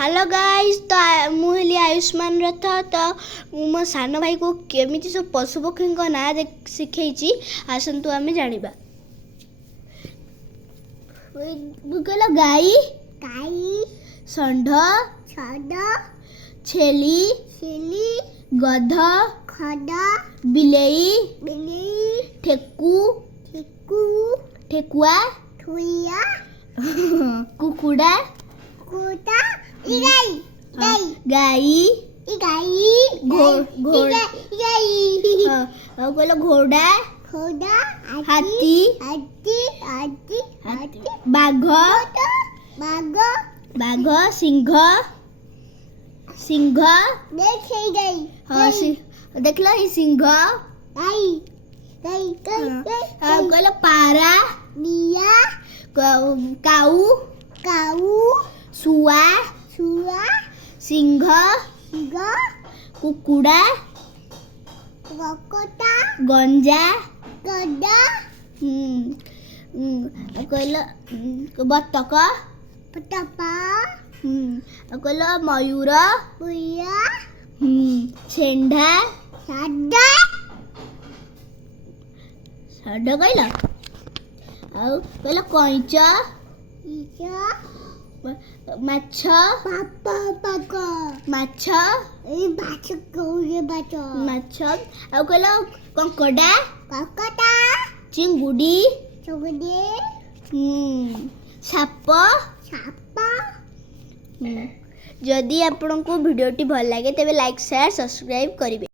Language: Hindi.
हेलो गाइस तो मुझे आयुष्मान रथ तो मो सान भाई को केमी सब पशुपक्षी ना शिखई आसतु आम जाना कहल गाई गाई षंढ छड़ छेली छेली गध खड़ा बिलेई बिल्ली ठेकू ठेकू ठेकुआ ठुइया कुकुड़ा कोटा गाई गाई गाई गाई घोड़ा गाई कहल घोड़ा घोड़ा हाथी हाथी हाथी हाथी बाघ बाघ बाघ सिंह सिंह देखे गई हाँ देख लो ये सिंह गाई गाई गाई कहल पारा बिया काऊ काऊ सुआ सुआ सिंह ग कुकुड़ा रकोटा गंजा गड्ढा कहल बतक पटपा कहल मयूर बुया छेंडा साडा षड कहल कहल कईच इचा माछ पापा पाको माछ ए बाछ कोए बाछ माछ कहल कंकड़ा ककटा चिंगुड़ी चुगडे साप छापा जदि आपको वीडियोटी भल लगे तेज लाइक शेयर सब्सक्राइब करेंगे।